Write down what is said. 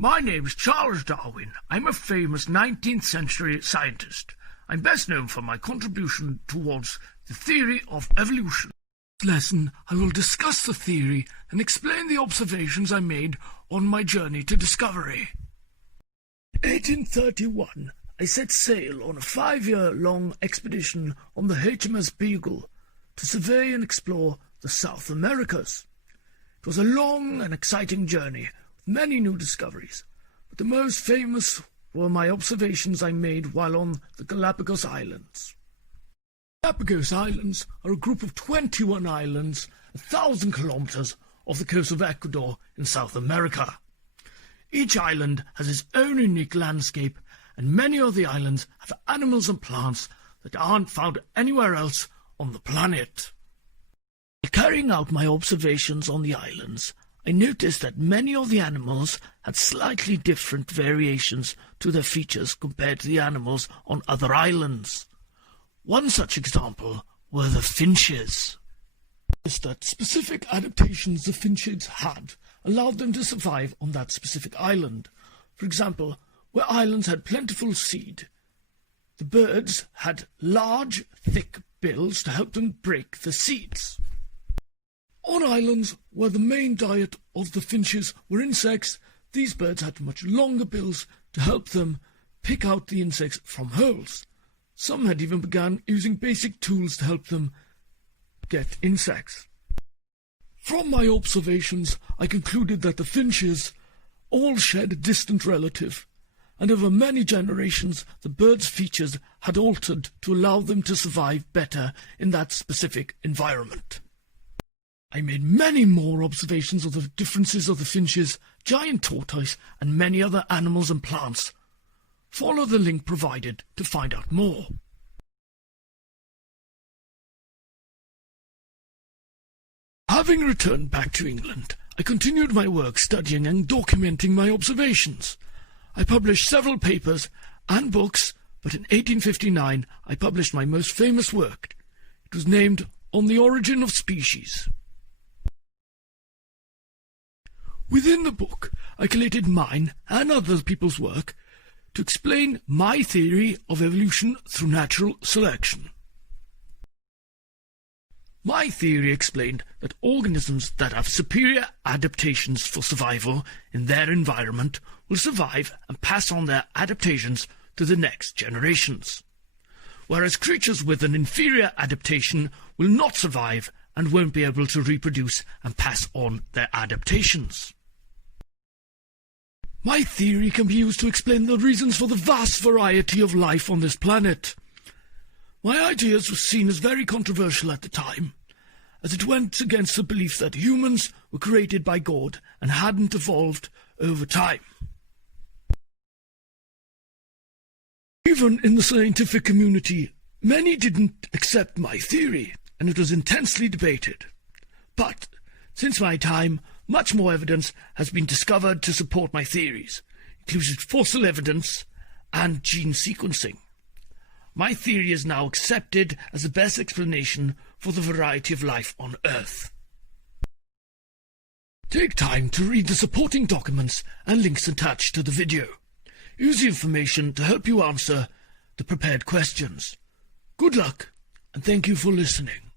My name's Charles Darwin. I'm a famous 19th century scientist. I'm best known for my contribution towards the theory of evolution. In this lesson, I will discuss the theory and explain the observations I made on my journey to discovery. In 1831, I set sail on a 5-year-long expedition on the HMS Beagle to survey and explore the South Americas. It was a long and exciting journey with many new discoveries, but the most famous were my observations I made while on the Galapagos Islands. Galapagos Islands are a group of 21 islands 1,000 kilometers off the coast of Ecuador in South America. Each island has its own unique landscape, and many of the islands have animals and plants that aren't found anywhere else on the planet. While carrying out my observations on the islands, I noticed that many of the animals had slightly different variations to their features compared to the animals on other islands. One such example were the finches. I noticed that specific adaptations the finches had allowed them to survive on that specific island. For example, where islands had plentiful seed, the birds had large, thick bills to help them break the seeds. On islands where the main diet of the finches were insects, these birds had much longer bills to help them pick out the insects from holes. Some had even begun using basic tools to help them get insects. From my observations, I concluded that the finches all shared a distant relative, and over many generations the birds' features had altered to allow them to survive better in that specific environment. I made many more observations of the differences of the finches, giant tortoise, and many other animals and plants. Follow the link provided to find out more. Having returned back to England, I continued my work studying and documenting my observations. I published several papers and books, but in 1859 I published my most famous work. It was named On the Origin of Species. Within the book, I collated mine and other people's work to explain my theory of evolution through natural selection. My theory explained that organisms that have superior adaptations for survival in their environment will survive and pass on their adaptations to the next generations, whereas creatures with an inferior adaptation will not survive and won't be able to reproduce and pass on their adaptations. My theory can be used to explain the reasons for the vast variety of life on this planet. My ideas were seen as very controversial at the time, as it went against the belief that humans were created by God and hadn't evolved over time. Even in the scientific community, many didn't accept my theory, and it was intensely debated. But since my time, much more evidence has been discovered to support my theories, including fossil evidence and gene sequencing. My theory is now accepted as the best explanation for the variety of life on Earth. Take time to read the supporting documents and links attached to the video. Use the information to help you answer the prepared questions. Good luck, and thank you for listening.